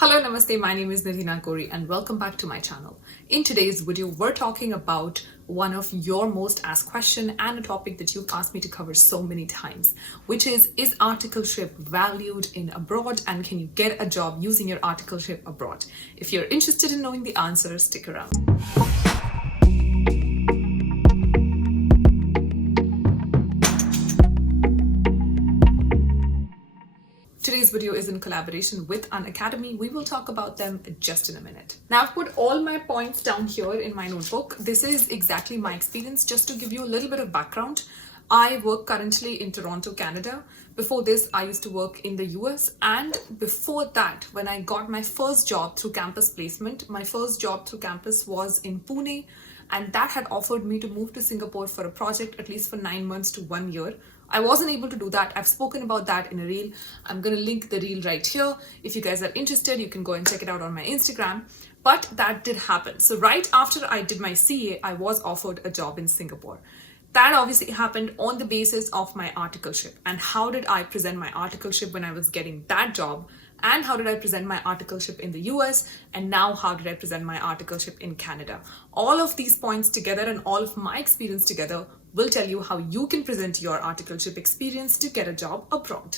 Hello, Namaste. My name is Nidhi Nagori and welcome back to my channel. In today's video, we're talking about one of your most asked questions and a topic that you've asked me to cover so many times, which is articleship valued in abroad and can you get a job using your articleship abroad? If you're interested in knowing the answer, stick around. Today's video is in collaboration with Unacademy. We will talk about them just in a minute. Now, I've put all my points down here in my notebook. This is exactly my experience. Just to give you a little bit of background, I work currently in Toronto, Canada. Before this, I used to work in the US. And before that, when I got my first job through campus placement, my first job through campus was in Pune. And that had offered me to move to Singapore for a project, at least for 9 months to 1 year. I wasn't able to do that. I've spoken about that in a reel. I'm going to link the reel right here. If you guys are interested, you can go and check it out on my Instagram. But that did happen. So right after I did my CA, I was offered a job in Singapore. That obviously happened on the basis of my articleship. And how did I present my articleship when I was getting that job? And how did I present my articleship in the US? And now how did I present my articleship in Canada? All of these points together and all of my experience together will tell you how you can present your articleship experience to get a job abroad.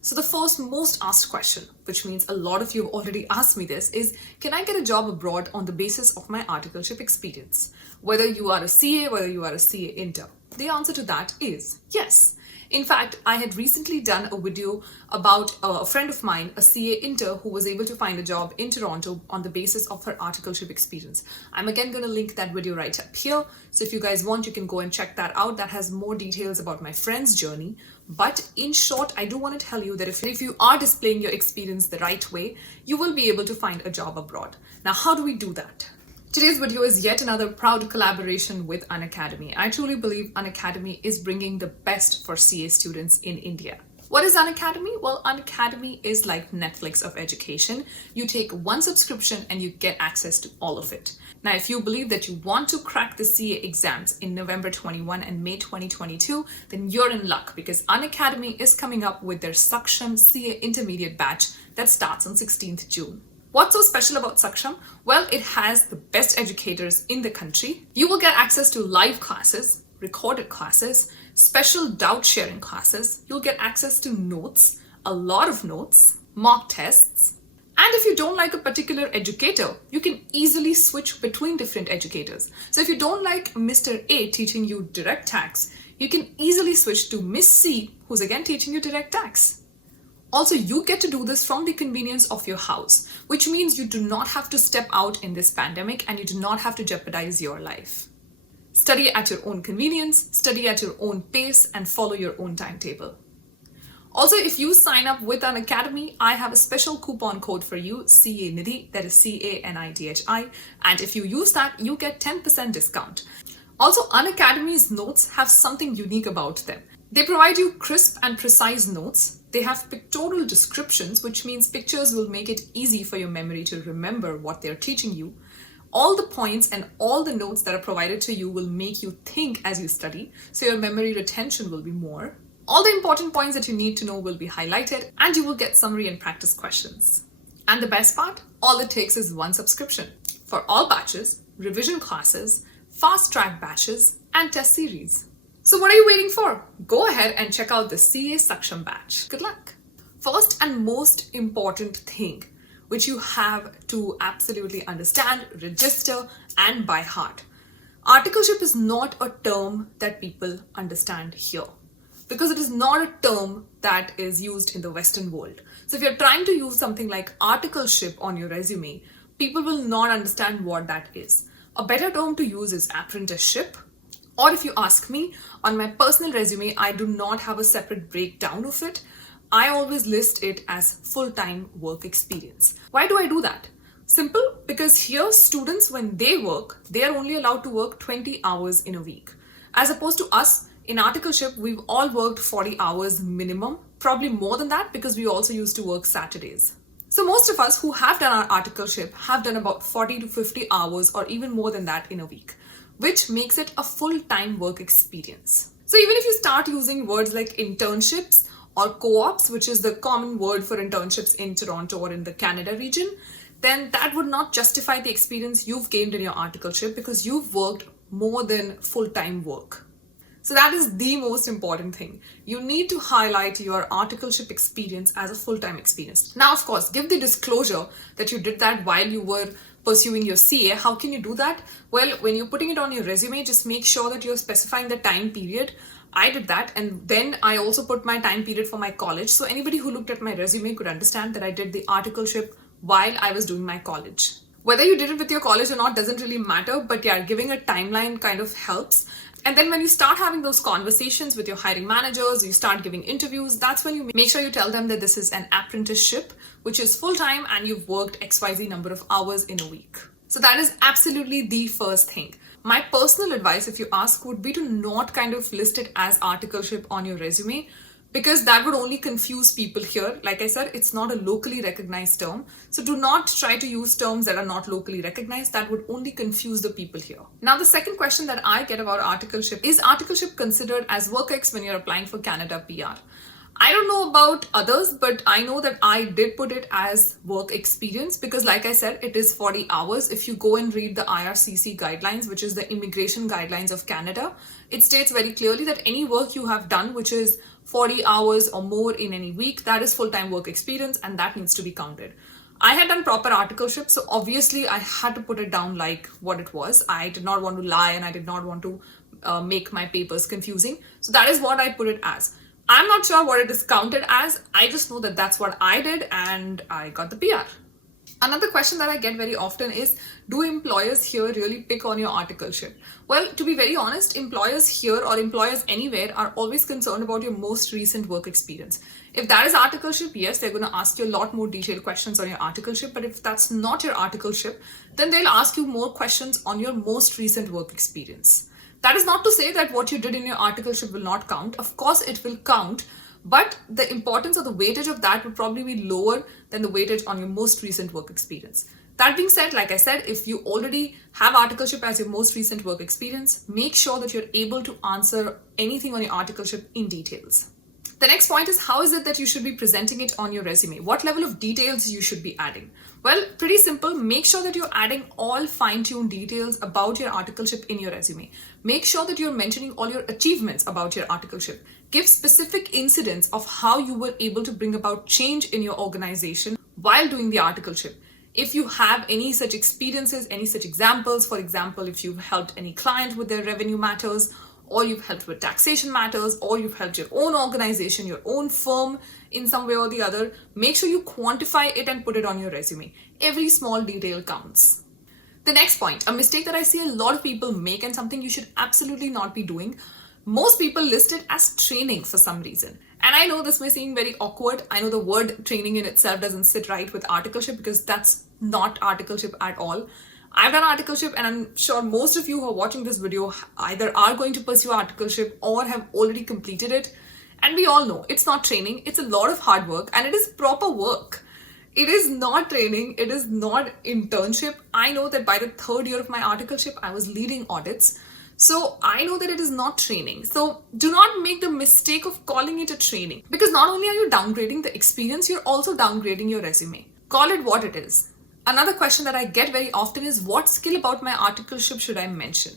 So the first most asked question, which means a lot of you have already asked me this, is can I get a job abroad on the basis of my articleship experience? Whether you are a CA, whether you are a CA Inter. The answer to that is yes. In fact, I had recently done a video about a friend of mine, a CA Inter, who was able to find a job in Toronto on the basis of her articleship experience. I'm again going to link that video right up here. So if you guys want, you can go and check that out. That has more details about my friend's journey. But in short, I do want to tell you that if you are displaying your experience the right way, you will be able to find a job abroad. Now, how do we do that? Today's video is yet another proud collaboration with Unacademy. I truly believe Unacademy is bringing the best for CA students in India. What is Unacademy? Well, Unacademy is like Netflix of education. You take one subscription and you get access to all of it. Now, if you believe that you want to crack the CA exams in November 21 and May 2022, then you're in luck because Unacademy is coming up with their Saksham CA Intermediate Batch that starts on 16th June. What's so special about Saksham? Well, it has the best educators in the country. You will get access to live classes, recorded classes, special doubt sharing classes. You'll get access to notes, a lot of notes, mock tests. And if you don't like a particular educator, you can easily switch between different educators. So if you don't like Mr. A teaching you direct tax, you can easily switch to Miss C, who's again teaching you direct tax. Also, you get to do this from the convenience of your house, which means you do not have to step out in this pandemic and you do not have to jeopardize your life. Study at your own convenience, study at your own pace, and follow your own timetable. Also, if you sign up with Unacademy, I have a special coupon code for you, CA Nidhi, that is CANIDHI, and if you use that, you get 10% discount. Also, Unacademy's notes have something unique about them. They provide you crisp and precise notes. They have pictorial descriptions, which means pictures will make it easy for your memory to remember what they're teaching you. All the points and all the notes that are provided to you will make you think as you study, so your memory retention will be more. All the important points that you need to know will be highlighted, and you will get summary and practice questions. And the best part, all it takes is one subscription for all batches, revision classes, fast track batches, and test series. So what are you waiting for? Go ahead and check out the CA Saksham Batch. Good luck. First and most important thing, which you have to absolutely understand, register, and by heart. Articleship is not a term that people understand here because it is not a term that is used in the Western world. So if you're trying to use something like articleship on your resume, people will not understand what that is. A better term to use is apprenticeship. Or if you ask me, on my personal resume, I do not have a separate breakdown of it. I always list it as full-time work experience. Why do I do that? Simple, because here students, when they work, they are only allowed to work 20 hours in a week. As opposed to us, in articleship, we've all worked 40 hours minimum, probably more than that because we also used to work Saturdays. So most of us who have done our articleship have done about 40 to 50 hours or even more than that in a week, which makes it a full-time work experience. So even if you start using words like internships or co-ops, which is the common word for internships in Toronto or in the Canada region, then that would not justify the experience you've gained in your articleship because you've worked more than full-time work. So that is the most important thing. You need to highlight your articleship experience as a full-time experience. Now, of course, give the disclosure that you did that while you were pursuing your CA. How can you do that? Well, when you're putting it on your resume, just make sure that you're specifying the time period. I did that, and then I also put my time period for my college. So anybody who looked at my resume could understand that I did the articleship while I was doing my college. Whether you did it with your college or not doesn't really matter, but yeah, giving a timeline kind of helps. And then when you start having those conversations with your hiring managers, you start giving interviews, that's when you make sure you tell them that this is an apprenticeship, which is full-time and you've worked XYZ number of hours in a week. So that is absolutely the first thing. My personal advice, if you ask, would be to not kind of list it as articleship on your resume, because that would only confuse people here. Like I said, it's not a locally recognized term. So do not try to use terms that are not locally recognized. That would only confuse the people here. Now, the second question that I get about articleship is articleship considered as WorkX when you're applying for Canada PR? I don't know about others, but I know that I did put it as work experience because, like I said, it is 40 hours. If you go and read the IRCC guidelines, which is the immigration guidelines of Canada, it states very clearly that any work you have done, which is 40 hours or more in any week, that is full-time work experience and that needs to be counted. I had done proper articleship, so obviously I had to put it down like what it was. I did not want to lie and I did not want to make my papers confusing. So that is what I put it as. I'm not sure what it is counted as. I just know that that's what I did and I got the PR. Another question that I get very often is, do employers here really pick on your articleship? Well, to be very honest, employers here or employers anywhere are always concerned about your most recent work experience. If that is articleship, yes, they're going to ask you a lot more detailed questions on your articleship. But if that's not your articleship, then they'll ask you more questions on your most recent work experience. That is not to say that what you did in your articleship will not count. Of course, it will count, but the importance or the weightage of that would probably be lower than the weightage on your most recent work experience. That being said, like I said, if you already have articleship as your most recent work experience, make sure that you're able to answer anything on your articleship in details. The next point is, how is it that you should be presenting it on your resume? What level of details you should be adding? Well, pretty simple. Make sure that you're adding all fine-tuned details about your articleship in your resume. Make sure that you're mentioning all your achievements about your articleship. Give specific incidents of how you were able to bring about change in your organization while doing the articleship. If you have any such experiences, any such examples, for example, if you've helped any client with their revenue matters, or you've helped with taxation matters, or you've helped your own organization, your own firm in some way or the other, make sure you quantify it and put it on your resume. Every small detail counts. The next point, a mistake that I see a lot of people make and something you should absolutely not be doing. Most people list it as training for some reason. And I know this may seem very awkward. I know the word training in itself doesn't sit right with articleship because that's not articleship at all. I've done articleship and I'm sure most of you who are watching this video either are going to pursue articleship or have already completed it. And we all know it's not training, it's a lot of hard work and it is proper work. It is not training, it is not internship. I know that by the third year of my articleship, I was leading audits. So I know that it is not training. So do not make the mistake of calling it a training, because not only are you downgrading the experience, you're also downgrading your resume. Call it what it is. Another question that I get very often is, what skill about my articleship should I mention?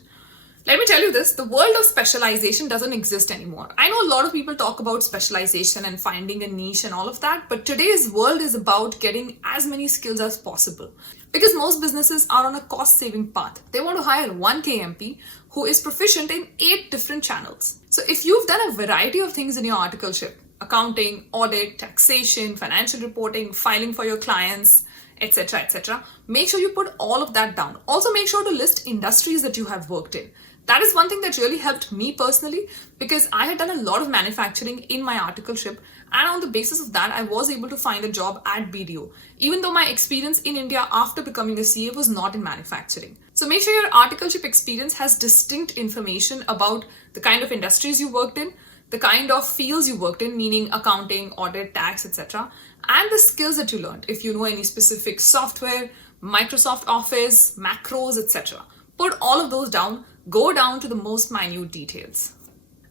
Let me tell you this, the world of specialization doesn't exist anymore. I know a lot of people talk about specialization and finding a niche and all of that, but today's world is about getting as many skills as possible. Because most businesses are on a cost-saving path. They want to hire one KMP who is proficient in 8 different channels. So if you've done a variety of things in your articleship, accounting, audit, taxation, financial reporting, filing for your clients, etc., etc., make sure you put all of that down. Also make sure to list industries that you have worked in. That is one thing that really helped me personally, because I had done a lot of manufacturing in my articleship, and on the basis of that, I was able to find a job at BDO, even though my experience in India after becoming a CA was not in manufacturing. So make sure your articleship experience has distinct information about the kind of industries you worked in, the kind of fields you worked in, meaning accounting, audit, tax, etc., and the skills that you learned. If you know any specific software, Microsoft Office, macros, etc., put all of those down. Go down to the most minute details.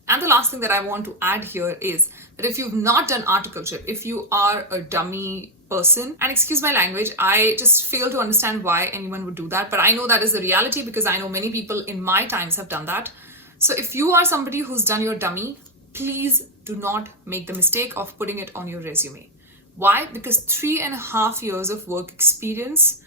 And the last thing that I want to add here is that if you've not done articleship, if you are a dummy person, and excuse my language, I just fail to understand why anyone would do that, but I know that is the reality because I know many people in my times have done that. So if you are somebody who's done your dummy, please do not make the mistake of putting it on your resume. Why? Because 3.5 years of work experience,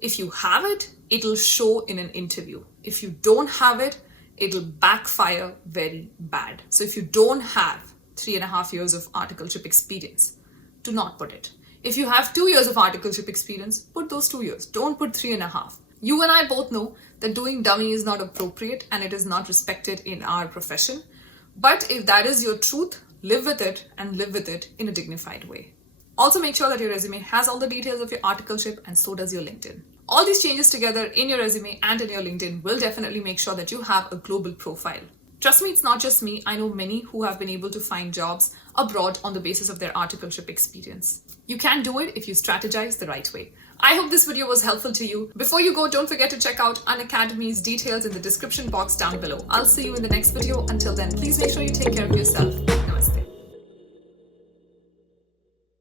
if you have it, it'll show in an interview. If you don't have it, it'll backfire very bad. So if you don't have 3.5 years of articleship experience, do not put it. If you have 2 years of articleship experience, put those 2 years. Don't put 3.5. You and I both know that doing dummy is not appropriate and it is not respected in our profession. But if that is your truth, live with it and live with it in a dignified way. Also make sure that your resume has all the details of your articleship and so does your LinkedIn. All these changes together in your resume and in your LinkedIn will definitely make sure that you have a global profile. Trust me, it's not just me. I know many who have been able to find jobs abroad on the basis of their articleship experience. You can do it if you strategize the right way. I hope this video was helpful to you. Before you go, don't forget to check out Unacademy's details in the description box down below. I'll see you in the next video. Until then, please make sure you take care of yourself.